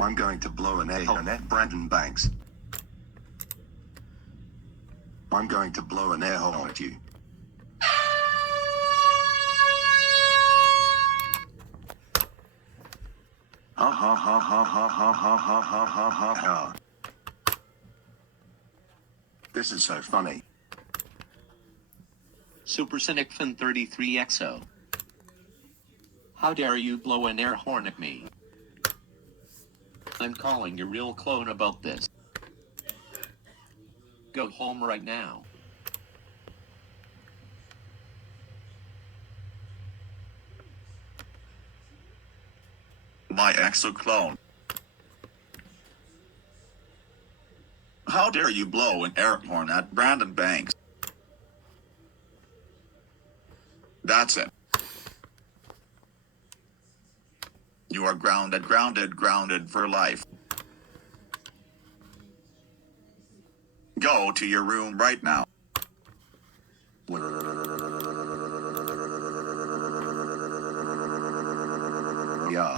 I'm going to blow an air horn at Brandon Banks. I'm going to blow an air horn at you. Ha ha ha ha ha ha ha ha ha ha ha ha. This is so funny. supersonicfan33 XO. How dare you blow an air horn at me? I'm calling your real clone about this. Go home right now. My exo-clone. How dare you blow an air horn at Brandon Banks? That's it. You are grounded for life. Go to your room right now. Yeah.